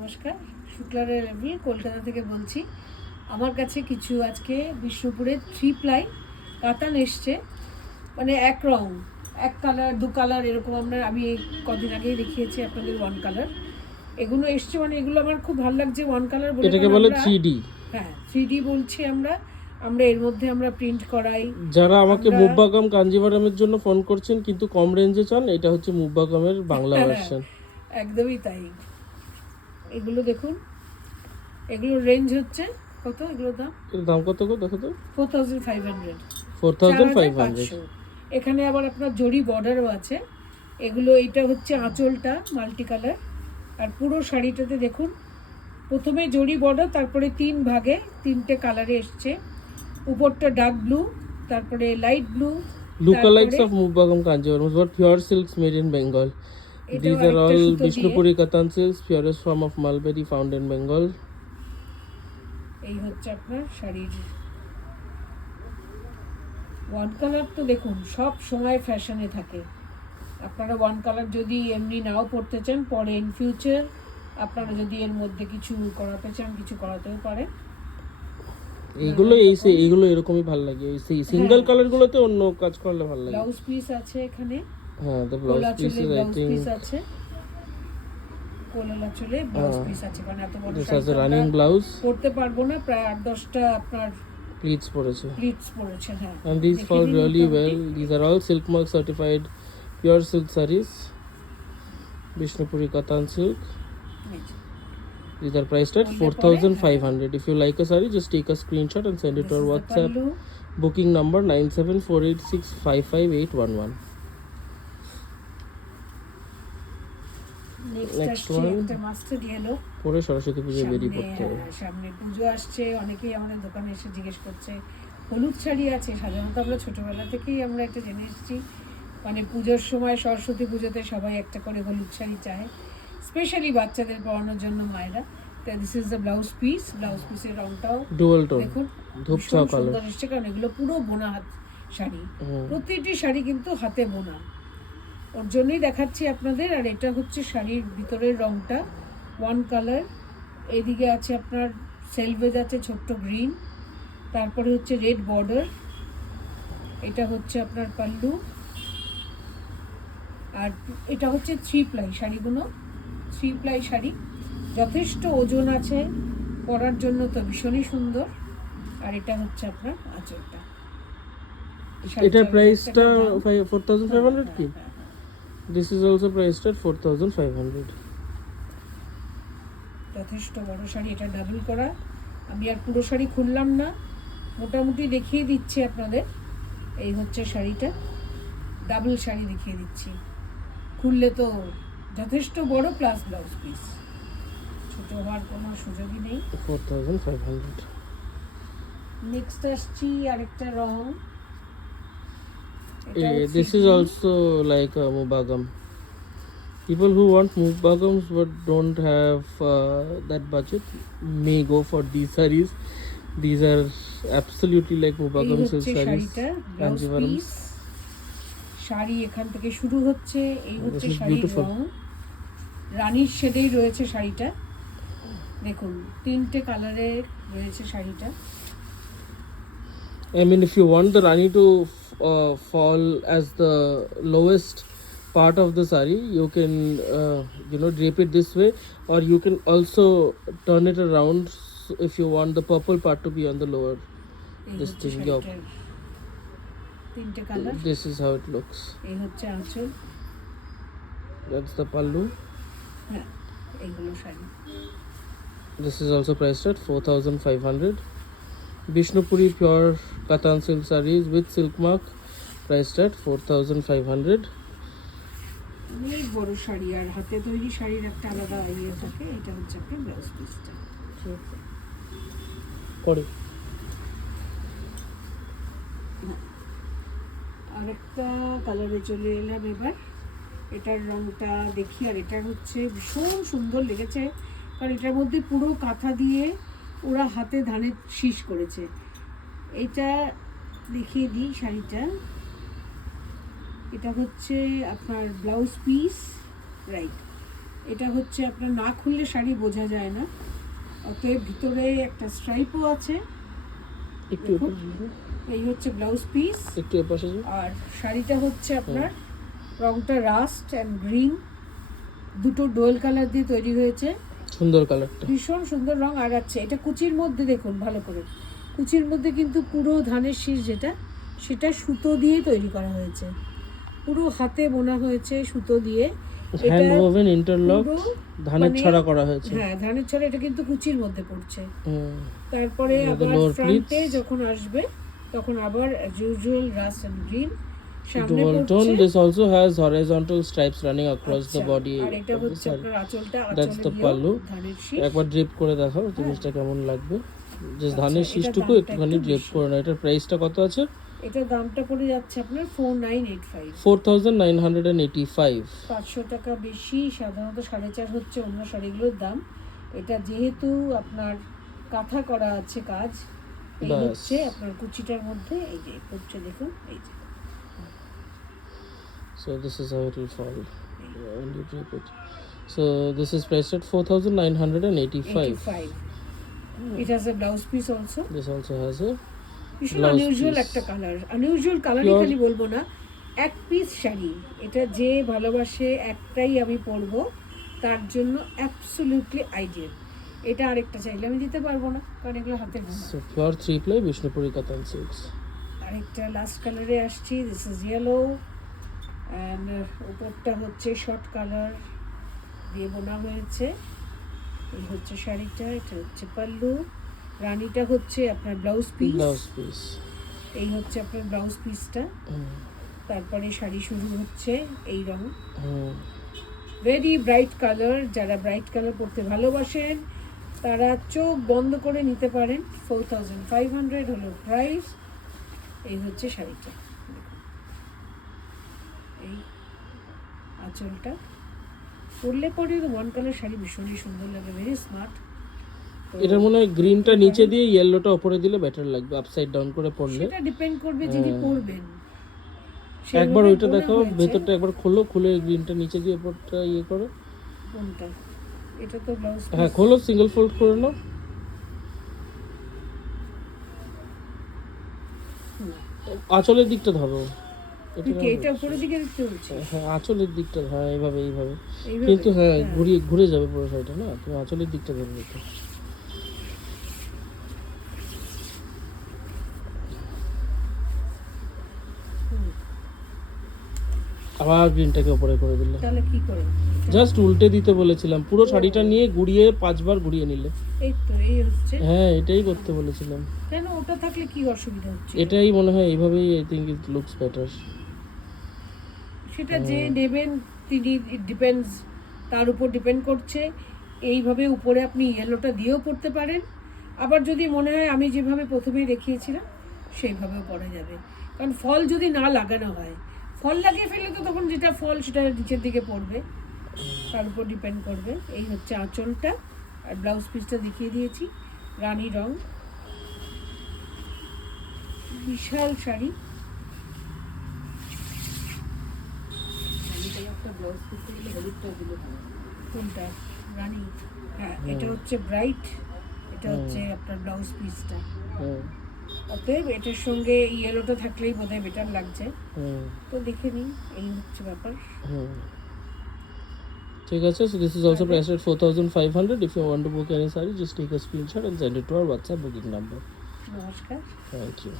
নমস্কার, শুক্লারের আমি কলকাতা থেকে বলছি। আমার কাছে কিছু আজকে বিষ্ণুপুরের 3 প্লাই কাতান এসছে, মানে এক রং, এক কালার, দু কালার এরকম। আমি কদিন আগেই দেখিয়েছি আপনাদের 1 কালার। এগুলো এসছে, মানে এগুলো আমার খুব ভালো লাগছে 1 কালার বলে। এটাকে বলে 3D। হ্যাঁ, 3D বলছি আমরা এর মধ্যে আমরা প্রিন্ট করাই। যারা আমাকে মুব্বাগাম কাঞ্জিভারামের জন্য ফোন করছেন কিন্তু কম রেঞ্জে চান, এটা হচ্ছে মুব্বাগামের বাংলা ভার্সন। একদমই তাই। এগুলো দেখুন, এগুলোর রেঞ্জ হচ্ছে কত? এগুলোর দাম কত গো দেখো তো? 4500। 4500। এখানে আবার আপনার জরি বর্ডারও আছে। এগুলো, এটা হচ্ছে আঁচলটা মাল্টি কালার, আর পুরো শাড়িটাতে দেখুন প্রথমে জরি বর্ডার, তারপরে 3 ভাগে 3টে কালারে এসছে। উপরটা ডার্ক ব্লু, তারপরে light blue. Lookalikes of Mubbagam Kanjivaram, what pure silks made in Bengal. These are all Bishnupuri Katan silks, purest form of mulberry found in Bengal. এই হচ্ছে আপনার শাড়ির 1 কালার। তো দেখুন সব সময় ফ্যাশনে থাকে। আপনারা 1 কালার যদি এমনি নাও পড়তে চান, পরে ইন ফিউচার আপনারা যদি এর মধ্যে কিছু করাতে চান, কিছু করাতেও পারে। এইগুলো এরকমই ভালো লাগে। এই সিঙ্গেল কালার গুলোতে অন্য কাজ করলে ভালো লাগে। ব্লাউজ পিস আছে এখানে। হ্যাঁ, the blouse piece is I think আছে, কোলালা চলে ব্লাউজ পিস আছে, কারণ এত বড় this has a running blouse. পড়তে পারবো না, প্রায় 8-10টা আপনার Pleats পড়েছে। হ্যাঁ। And these fall really well. These are all silk mark certified pure silk sarees, Bishnupuri Katan silk. These are priced at 4500. If you like a saree, just take a screenshot and send it to our WhatsApp booking number 9748655811. Next one. Mustard yellow. পরে সরস্বতী পুজো বেরিয়ে পড়তে হবে। সামনে পুজো আসছে, অনেকেই আমাদের দোকানে এসে জিজ্ঞেস করছে। হলুদ শাড়ি আছে, সাধারণত আমরা ছোটবেলা থেকেই আমরা এটা জেনে এসেছি, মানে পুজোর সময়, সরস্বতী পুজোতে সবাই একটা করে হলুদ শাড়ি চায়, স্পেশালি বাচ্চাদের পরানোর জন্য মায়েরা। তো this is the blouse piece. Blouse পিসের রংটাও ডুয়াল টোন, দেখুন ধূপচা কালার এসছে, কারণ এগুলো পুরো বোনা হাত শাড়ি। প্রতিটি শাড়ি কিন্তু হাতে বোনা, ওর জন্যই দেখাচ্ছি আপনাদের। আর এটা হচ্ছে শাড়ির ভিতরের রংটা 1 কালার। এইদিকে আছে আপনার সেলভেজ আছে ছোট্ট গ্রিন, তারপরে হচ্ছে রেড বর্ডার। এটা হচ্ছে আপনার পাল্লু, আর এটা হচ্ছে 3 প্লাই শাড়িগুলো। 3 প্লাই শাড়ি, যথেষ্ট ওজন আছে, পরার জন্য তো ভীষণই সুন্দর। আর এটা হচ্ছে আপনার আঁচলটা। এটার প্রাইসটা 4500 কি? This is also priced at 4500. যথেষ্ট বড় শাড়ি, এটা ডাবল করা। আমি আর পুরো শাড়ি খুললাম না, মোটামুটি দেখিয়ে দিচ্ছি আপনাদের। এই হচ্ছে শাড়িটা, ডাবল শাড়ি দেখিয়ে দিচ্ছি। খুললে তো যথেষ্ট বড়, প্লাস ব্লাউজ পিস, ছোট হওয়ার কোনো সুযোগই নেই। 4500. নেক্সট আসছি আরেকটা রং। This is also like a Mubbagam. People who want Mubbagams but don't have that budget may go for these sarees. These are absolutely like Mubbagam silk sarees. Kanjivaram sari এখান থেকে শুরু হচ্ছে। এই হচ্ছে শাড়ির রং, রানীর শেডেই রয়েছে শাড়িটা। দেখুন 3টে কালারে রয়েছে শাড়িটা। I mean, if you want the Rani to fall as the lowest part of the saree, you can drape it this way, or you can also turn it around if you want the purple part to be on the lower. This thing, 3টে colour. This is how it looks. এই হচ্ছে আঁচল, that's the pallu. হ্যাঁ, এইগুলো sari. This is also priced at 4500. Bishnupuri pure Katan silk sarees with silk mark, priced at 4500. অনেক বড় শাড়ি, আর হাতে তৈরি শাড়ির একটা আলাদা ইয়ে থাকে। এটা হচ্ছে আপনার ব্লাউজ পিসটা। পরে আরেকটা কালারে চলে এলাম এবার। এটার রংটা দেখি, আর এটা হচ্ছে ভীষণ সুন্দর লেগেছে, কারণ এটার মধ্যে পুরো কাঁথা দিয়ে ওরা হাতে ধানের শীষ করেছে। এটা দেখিয়ে দিই শাড়িটা। এটা হচ্ছে আপনার ব্লাউজ পিস, রাইট। এটা হচ্ছে আপনার না খুললে শাড়ি বোঝা যায় না, অতএব ভিতরে একটা স্ট্রাইপও আছে। একটু দেখুন, এই হচ্ছে ব্লাউজ পিস। একটু এপাশে যাও। আর শাড়িটা হচ্ছে আপনার রংটা রাস্ট অ্যান্ড গ্রিন, দুটো ডোয়েল কালার দিয়ে তৈরি হয়েছে, সুন্দর কালারটা। ভীষণ সুন্দর রং। আর আছে এটা কুচির মধ্যে, দেখুন ভালো করে, কুচির মধ্যে কিন্তু পুরো ধানের শীষ যেটা, সেটা সুতো দিয়ে তৈরি করা হয়েছে, পুরো হাতে বোনা হয়েছে সুতো দিয়ে। হ্যান্ড ওভেন ইন্টারলক পুরো ধানের মানে- ছড়া করা হয়েছে। হ্যাঁ, ধানের ছড়া, এটা কিন্তু কুচির মধ্যে পড়ছে। হুম। তারপরে The আবার lower ফ্রন্টে pleats. যখন আসবে তখন আবার as usual rust and green সামনে Dual পড়ছে। tone. This also has horizontal stripes running across the আচ্ছা, body আর এটা of the হচ্ছে saree. আপনার আঁচলটা, That's আঁচলে the গিয়েও pallu. ধানের শীষ। একবার ড্রিপ করে দেখাও জিনিসটা কেমন লাগবে। জাস্ট আচ্ছা, ধানের এটার শীষটুকু দামটা একটুখানি একটু ড্রিপ বেশি। করে না। এটার প্রাইসটা কত আছে? এটার দামটা পড়ে যাচ্ছে আপনার 4985, 4985। 500 টাকা বেশি। সাধারণত 4.5 হচ্ছে অন্য শাড়িগুলোর দাম। এটা যেহেতু আপনার কাঁথা করা আছে কাজ, এই বাস। হচ্ছে আপনার কুচিটার মধ্যে এই যে পড়ছে, দেখুন এই যে। So this is how it will fall when you drip it. So this is priced at 4985. 85. It has a blouse piece also. This also has a ভীষণ Blouse আনইউজুয়াল piece. একটা কালার, আনইউজুয়াল কালারই Pure- খালি বলবো না, এক piece sari. এটা যে ভালোবাসে একটাই আমি পরবো তার জন্য অ্যাবসলিউটলি আইডিয়াল। এটা আরেকটা চাইলে আমি দিতে পারবো না, কারণ এগুলো হাতে বোনা। so pure 3-ply Vishnupuri Cotton silks. আরেকটা লাস্ট কালারে আসছি, দিস ইজ ইয়েলো অ্যান্ড উপরটা হচ্ছে শর্ট কালার দিয়ে বোনা হয়েছে। এই হচ্ছে শাড়িটা, এটা হচ্ছে পাল্লু, রানীটা হচ্ছে আপনার ব্লাউজ পিস, Blouse piece. এই হচ্ছে আপনার ব্লাউজ পিসটা। তারপরে শাড়ি শুরু হচ্ছে এই রং, Hmm. Very bright colour. যারা ব্রাইট কালার পরতে ভালোবাসেন তারা চোখ বন্ধ করে নিতে পারেন। 4500 হলো প্রাইস। এই হচ্ছে শাড়িটা, এই আঁচলটা। পরলে পরে ওয়ান কালার শাড়ি ভীষণই সুন্দর লাগে, ভেরি স্মার্ট। এটার মনে হয় গ্রিনটা নিচে দিয়ে ইয়েলোটা উপরে দিলে বেটার লাগবে, আপসাইড ডাউন করে পড়লে। সেটা ডিপেন্ড করবে যিনি পরবেন। একবার সেইভাবে ওইটা বোনা দেখাও, হয়েছে। ভেতরটা একবার খোলো, খুলে গ্রিনটা নিচে দিয়ে উপরটা ইয়ে করো। কোনটা? এটা তো ব্লাউজ হ্যাঁ খোলো, সিঙ্গেল ফোল্ড করে নাও। আঁচলের দিকটা ধরো। এটা উপরের দিকে দেখতে হচ্ছে। হ্যাঁ আঁচলের দিকটা, হ্যাঁ এইভাবে এইভাবে। এইভাবে? কিন্তু হ্যাঁ ঘুরে যাবে পুরো শাড়িটা না, তুমি আঁচলের দিকটা ধরে রেখো। আবার গ্রিনটাকে উপরে করে দিলে। তাহলে কি করে? জাস্ট উল্টে দিতে বলেছিলাম, পুরো শাড়িটা নিয়ে ঘুরিয়ে 5 বার ঘুরিয়ে নিলে। এই তো এই হচ্ছে। হ্যাঁ এটাই করতে বলেছিলাম। কেন ওটা থাকলে কি অসুবিধা হচ্ছে? এটাই মনে হয় এইভাবেই, I think it looks better. সেটা যে নেবেন তিনি, ডিপেন্ডস, তার উপর ডিপেন্ড করছে। এইভাবে উপরে আপনি ইয়েলোটা দিয়েও পড়তে পারেন, আবার যদি মনে হয় আমি যেভাবে প্রথমেই দেখিয়েছিলাম সেইভাবেও পরা যাবে। কারণ ফল যদি না লাগানো হয়, ফল লাগিয়ে ফেললে তো তখন যেটা ফল সেটা নিচের দিকে পড়বে, তার উপর ডিপেন্ড করবে। এই হচ্ছে আঁচলটা, আর ব্লাউজ পিসটা দেখিয়ে দিয়েছি, রানী রং, বিশাল শাড়ি। কোনটা? রানী? হ্যাঁ, এটা হচ্ছে ব্রাইট, এটা হচ্ছে আপনার ব্লাউজ পিসটা। হুম অতএব এটার সঙ্গে ইয়েলোটা থাকলেই বোধহয় বেটার লাগছে। হুম তো দেখে নিন, এই হচ্ছে ব্যাপার। হুম ঠিক আছে। So this is also priced at 4500. If you want to book any saree, just take a screenshot and send it to our WhatsApp booking number. নমস্কার। Thank you.